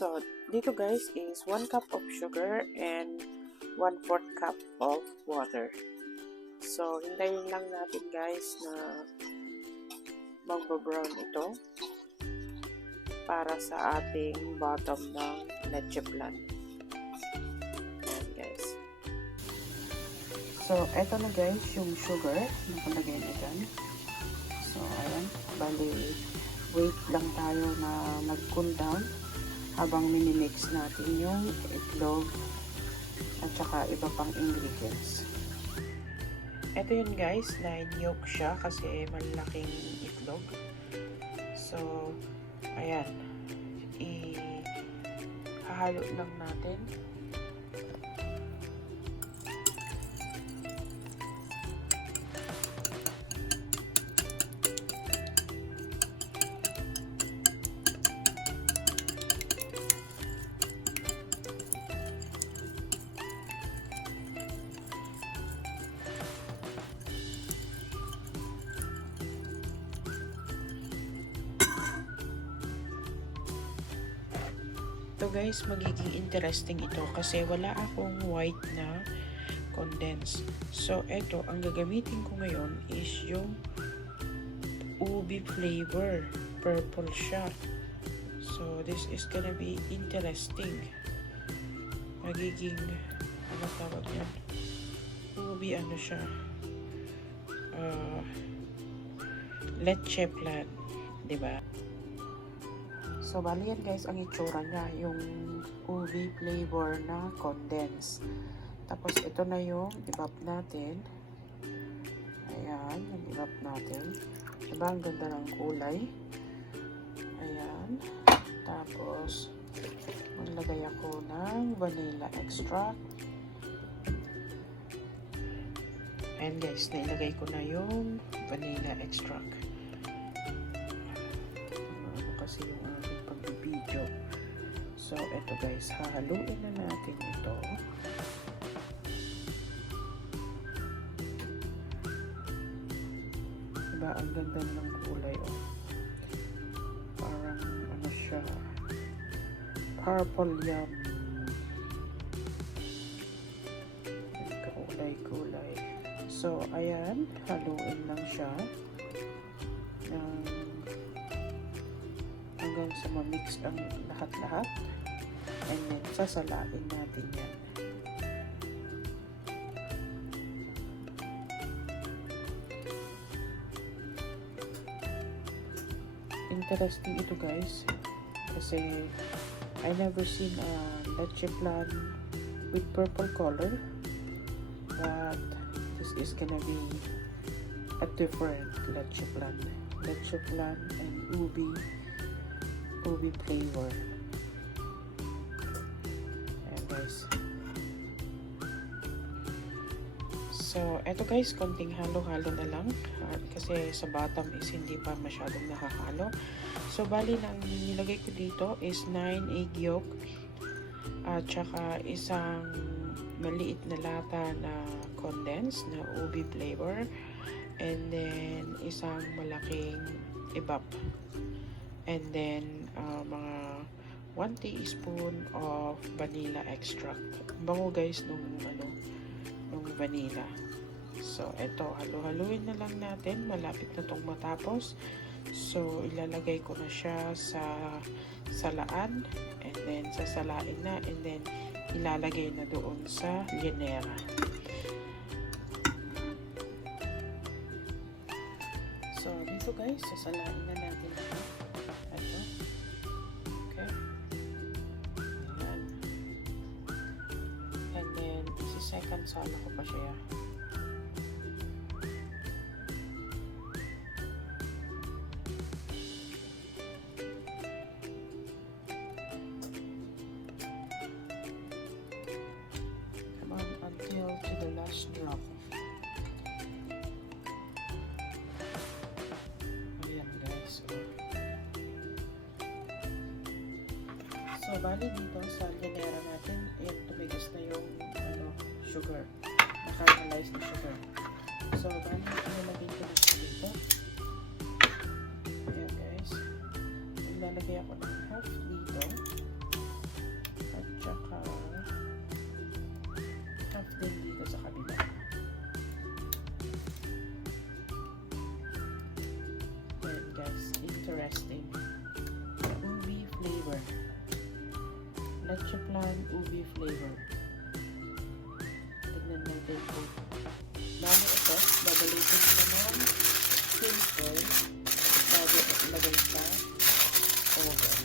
So, dito guys is 1 cup of sugar and 1/4 cup of water. So, hintayin lang natin guys na magbo-brown ito para sa ating bottom ng leche flan. Ayan guys. So, eto na guys yung sugar. Nakalagay na dyan. So, ayan. Bali, wait lang tayo na mag-cool down habang minimix natin yung itlog at saka iba pang ingredients. Ito yun guys, 9 yolk siya kasi malaking itlog. So, ayan. Ihahalo lang natin. So guys, magiging interesting ito kasi wala akong white na condense. So ito, ang gagamitin ko ngayon is yung ubi flavor. Purple siya. So this is gonna be interesting. Magiging, ano tawag yan? Ubi ano siya? Letche flan. Diba? So, bali yan guys, ang itsura niya, yung ubi flavor na condense. Tapos, ito na yung evap natin. Ayan, yung evap natin. Diba, ang ganda ng kulay. Ayan. Tapos, maglagay ako ng vanilla extract. Ayan guys, nailagay ko na yung vanilla extract. Kasi yung ating pag-video. So, eto guys, hahaluin na natin ito. Diba, ang ganda ng kulay, oh. Parang, ano siya, purple yum. Kulay-kulay. So, ayan, haluin lang siya. Hanggang sa ma-mix ang lahat-lahat. And then, sasalain natin yan. Interesting ito guys. Kasi, I never seen a leche flan with purple color. But, this is gonna be a different leche flan. Leche flan and ubi flavor. Ayan guys. So, eto guys, konting halo-halo na lang. Kasi sa bottom is hindi pa masyadong nakahalo. So, bali na ang nilagay ko dito is 9 egg yolk. At saka isang maliit na lata na condense na ubi flavor. And then, isang malaking evap. And then, mga 1 teaspoon of vanilla extract. Bango guys nung vanilla. So, eto, halo-haluin na lang natin. Malapit na tong matapos. So, ilalagay ko na siya sa salaan. And then, sasalain na. And then, ilalagay na doon sa llenera. So, dito guys, sasalain na natin ito. Okay. Ayan. And then, isi-second sala ko pa siya. Come on, until to the last drop. So, bali dito sa llenera natin, tumigas na yung sugar. Na-caramelize na sugar. So, bali ilalagay ko na siya dito. Ayan guys. Ilalagay ako ng half dito. Letche flan ubi flavor. Tignan natin po. Bago ito, babalitin ko ng tin foil bago ilagay sa oven.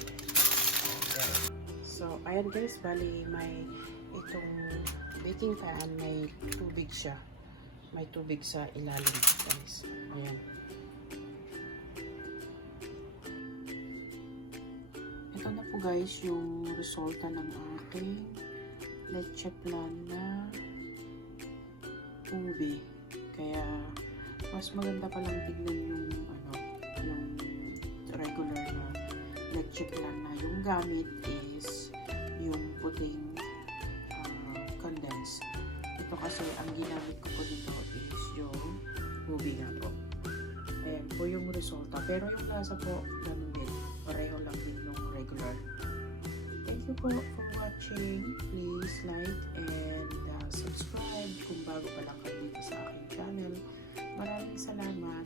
So, ayan guys, bali may itong baking pan, may tubig siya. May tubig sa ilalim guys. Ayan. Ito na po guys yung resulta ng aking leche flan na ubi. Kaya mas maganda palang tignan yung yung regular na leche flan na yung gamit is yung puting condense. Ito kasi ang ginamit ko po dito is yung ubi nga po. Ayan po yung resulta. Pero yung lasa po, ganun din. Pareho lang din yung regular. Thank you po for watching. Please like and subscribe kung bago pa lang kayo dito sa aking channel. Maraming salamat.